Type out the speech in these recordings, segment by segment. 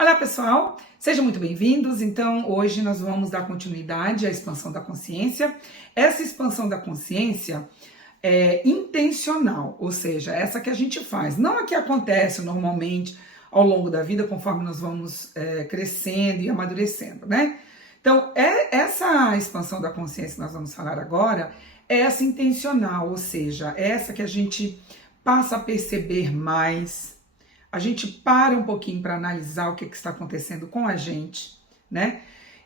Olá pessoal, sejam muito bem-vindos. Então hoje nós vamos dar continuidade à expansão da consciência. Essa expansão da consciência é intencional, ou seja, essa que a gente faz, não a que acontece normalmente ao longo da vida conforme nós vamos crescendo e amadurecendo, né? Então essa expansão da consciência que nós vamos falar agora é essa intencional, ou seja, é essa que a gente passa a perceber mais. A gente para um pouquinho para analisar o que está acontecendo com a gente, né?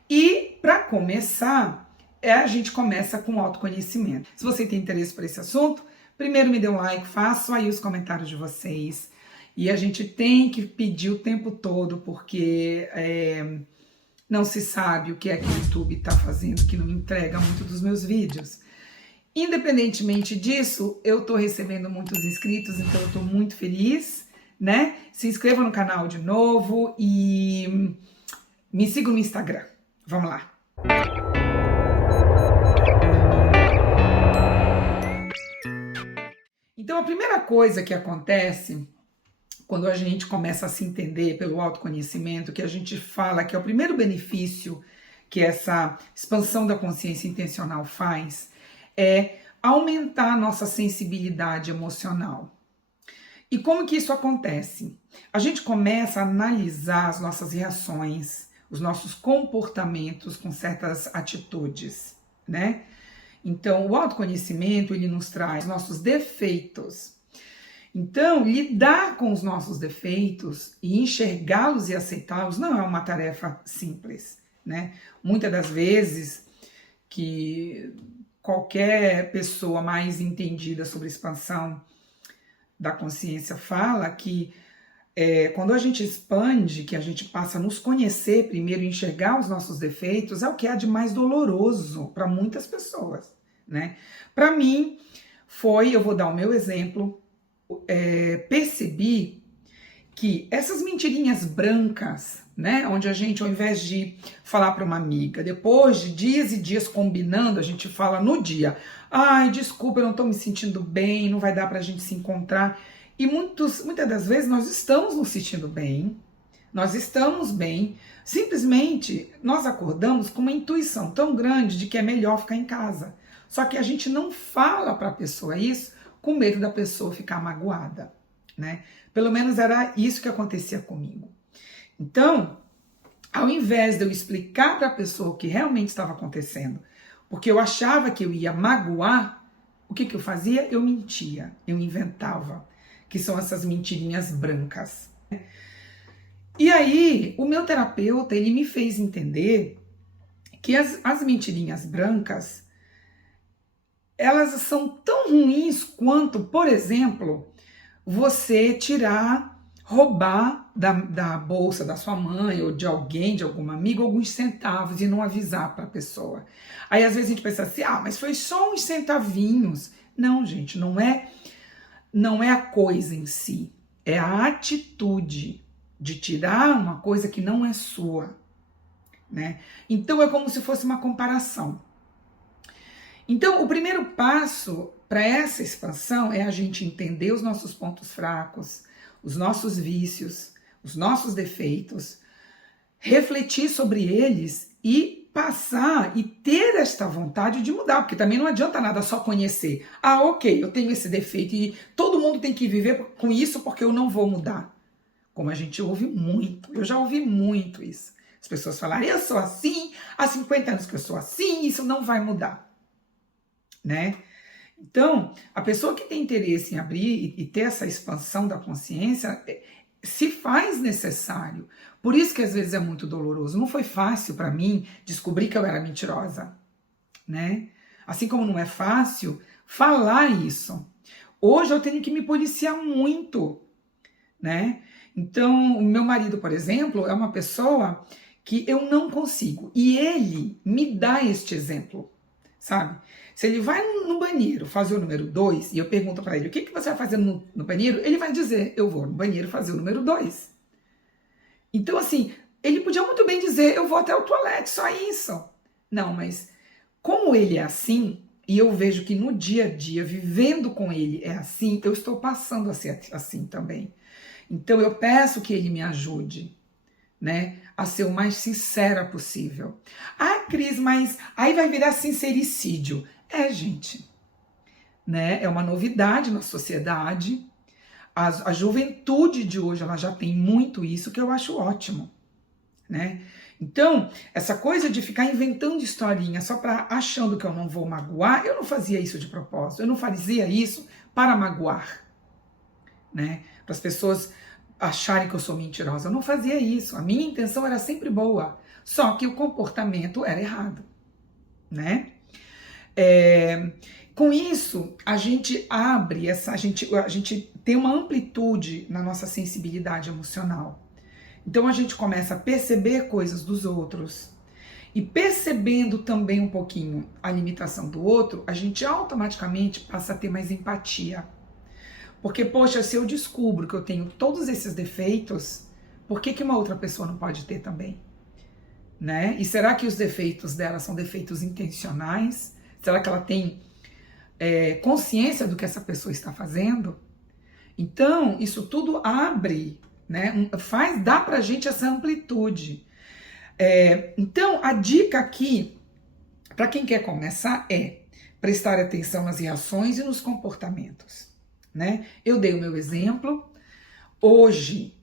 E para começar, a gente começa com autoconhecimento. Se você tem interesse por esse assunto, primeiro me dê um like, façam aí os comentários de vocês. E a gente tem que pedir o tempo todo, porque não se sabe o que é que o YouTube está fazendo, que não entrega muito dos meus vídeos. Independentemente disso, eu estou recebendo muitos inscritos, então eu estou muito feliz, né? Se inscreva no canal de novo e me siga no Instagram. Vamos lá. Então a primeira coisa que acontece quando a gente começa a se entender pelo autoconhecimento, que a gente fala que é o primeiro benefício que essa expansão da consciência intencional faz, é aumentar a nossa sensibilidade emocional. E como que isso acontece? A gente começa a analisar as nossas reações, os nossos comportamentos com certas atitudes, né? Então, o autoconhecimento, ele nos traz nossos defeitos. Então, lidar com os nossos defeitos e enxergá-los e aceitá-los não é uma tarefa simples, né? Muitas das vezes que qualquer pessoa mais entendida sobre expansão da consciência fala que quando a gente expande, que a gente passa a nos conhecer primeiro, enxergar os nossos defeitos, é o que há de mais doloroso para muitas pessoas, né? Para mim, eu vou dar o meu exemplo, percebi que essas mentirinhas brancas, né, onde a gente, ao invés de falar para uma amiga, depois de dias e dias combinando, a gente fala no dia, ai, desculpa, eu não estou me sentindo bem, não vai dar para a gente se encontrar. E muitas das vezes nós estamos nos sentindo bem, nós estamos bem, simplesmente nós acordamos com uma intuição tão grande de que é melhor ficar em casa. Só que a gente não fala para a pessoa isso com medo da pessoa ficar magoada, né? Pelo menos era isso que acontecia comigo. Então, ao invés de eu explicar para a pessoa o que realmente estava acontecendo, porque eu achava que eu ia magoar, o que eu fazia? Eu mentia, eu inventava, que são essas mentirinhas brancas. E aí, o meu terapeuta, ele me fez entender que as mentirinhas brancas, elas são tão ruins quanto, por exemplo, você roubar da bolsa da sua mãe ou de alguém, de alguma amiga, alguns centavos e não avisar para a pessoa. Aí às vezes a gente pensa assim, mas foi só uns centavinhos. Não, gente, não é a coisa em si, é a atitude de tirar uma coisa que não é sua, né? Então é como se fosse uma comparação. Então o primeiro passo para essa expansão é a gente entender os nossos pontos fracos, os nossos vícios, os nossos defeitos, refletir sobre eles e passar e ter esta vontade de mudar, porque também não adianta nada só conhecer. Ok, eu tenho esse defeito e todo mundo tem que viver com isso porque eu não vou mudar. Como a gente ouve muito, eu já ouvi muito isso. As pessoas falarem, eu sou assim, há 50 anos que eu sou assim, isso não vai mudar, né? Então, a pessoa que tem interesse em abrir e ter essa expansão da consciência, se faz necessário. Por isso que às vezes é muito doloroso. Não foi fácil para mim descobrir que eu era mentirosa, né? Assim como não é fácil falar isso. Hoje eu tenho que me policiar muito, né? Então, o meu marido, por exemplo, é uma pessoa que eu não consigo. E ele me dá este exemplo, sabe? Se ele vai no banheiro fazer o número 2 e eu pergunto para ele, o que você vai fazer no banheiro? Ele vai dizer, eu vou no banheiro fazer o número 2. Então, assim, ele podia muito bem dizer, eu vou até o toalete, só isso. Não, mas como ele é assim, e eu vejo que no dia a dia, vivendo com ele é assim, eu estou passando a ser assim também. Então, eu peço que ele me ajude, né, a ser o mais sincera possível. Ah, Cris, mas aí vai virar sincericídio. Gente, né, é uma novidade na sociedade. A juventude de hoje, ela já tem muito isso, que eu acho ótimo, né? Então, essa coisa de ficar inventando historinha só para achando que eu não vou magoar, eu não fazia isso de propósito, eu não fazia isso para magoar, né? Para as pessoas acharem que eu sou mentirosa, eu não fazia isso. A minha intenção era sempre boa, só que o comportamento era errado, né? Com isso, a gente abre a gente tem uma amplitude na nossa sensibilidade emocional. Então a gente começa a perceber coisas dos outros. E percebendo também um pouquinho a limitação do outro, a gente automaticamente passa a ter mais empatia. Porque, poxa, se eu descubro que eu tenho todos esses defeitos, por que uma outra pessoa não pode ter também? Né? E será que os defeitos dela são defeitos intencionais? Será que ela tem consciência do que essa pessoa está fazendo? Então, isso tudo abre, né? Dá pra gente essa amplitude. Então, a dica aqui, para quem quer começar, é prestar atenção nas reações e nos comportamentos, né? Eu dei o meu exemplo. Hoje,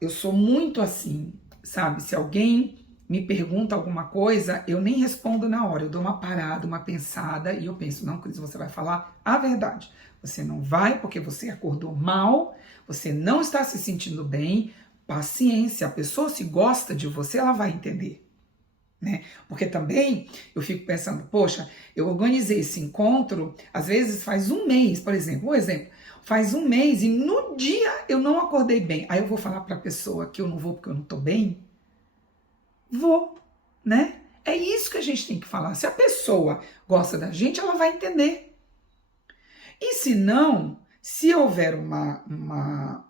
eu sou muito assim, sabe? Se alguém me pergunta alguma coisa, eu nem respondo na hora. Eu dou uma parada, uma pensada e eu penso, não, Cris, você vai falar a verdade. Você não vai porque você acordou mal, você não está se sentindo bem. Paciência, a pessoa se gosta de você, ela vai entender, né? Porque também eu fico pensando, poxa, eu organizei esse encontro, às vezes faz um mês, por exemplo, faz um mês e no dia eu não acordei bem. Aí eu vou falar para a pessoa que eu não vou porque eu não estou bem? Vou, né? É isso que a gente tem que falar. Se a pessoa gosta da gente, ela vai entender. E se não, se houver uma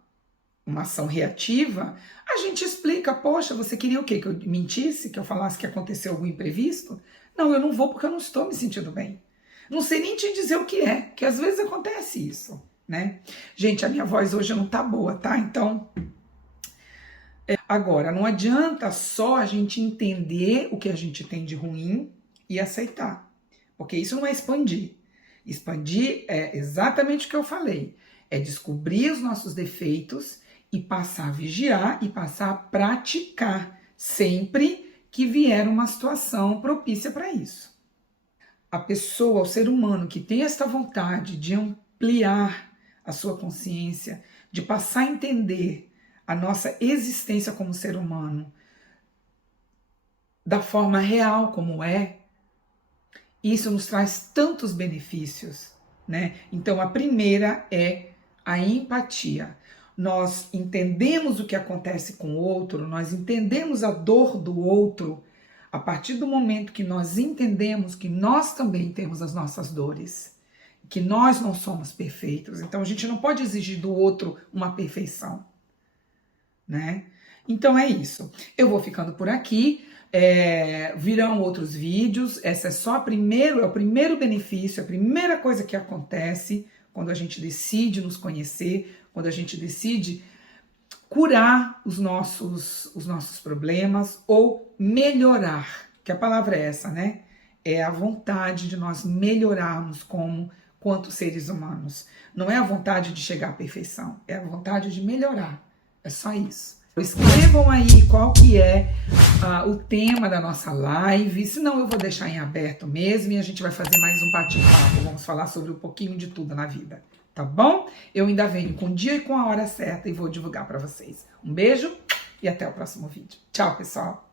ação reativa, a gente explica, poxa, você queria o quê? Que eu mentisse? Que eu falasse que aconteceu algum imprevisto? Não, eu não vou porque eu não estou me sentindo bem. Não sei nem te dizer o que é, que às vezes acontece isso, né? Gente, a minha voz hoje não tá boa, tá? Então, agora, não adianta só a gente entender o que a gente tem de ruim e aceitar, porque isso não é expandir. Expandir é exatamente o que eu falei, é descobrir os nossos defeitos e passar a vigiar e passar a praticar sempre que vier uma situação propícia para isso. A pessoa, o ser humano que tem esta vontade de ampliar a sua consciência, de passar a entender a nossa existência como ser humano da forma real como é, isso nos traz tantos benefícios, né? Então a primeira é a empatia. Nós entendemos o que acontece com o outro, nós entendemos a dor do outro a partir do momento que nós entendemos que nós também temos as nossas dores, que nós não somos perfeitos. Então a gente não pode exigir do outro uma perfeição, né? Então é isso. Eu vou ficando por aqui. Virão outros vídeos. Essa é só é o primeiro benefício, a primeira coisa que acontece quando a gente decide nos conhecer, quando a gente decide curar os nossos problemas ou melhorar, que a palavra é essa, né? É a vontade de nós melhorarmos quanto seres humanos. Não é a vontade de chegar à perfeição, é a vontade de melhorar. É só isso. Escrevam aí qual que é o tema da nossa live, senão eu vou deixar em aberto mesmo e a gente vai fazer mais um bate-papo. Vamos falar sobre um pouquinho de tudo na vida, tá bom? Eu ainda venho com o dia e com a hora certa e vou divulgar para vocês. Um beijo e até o próximo vídeo. Tchau, pessoal!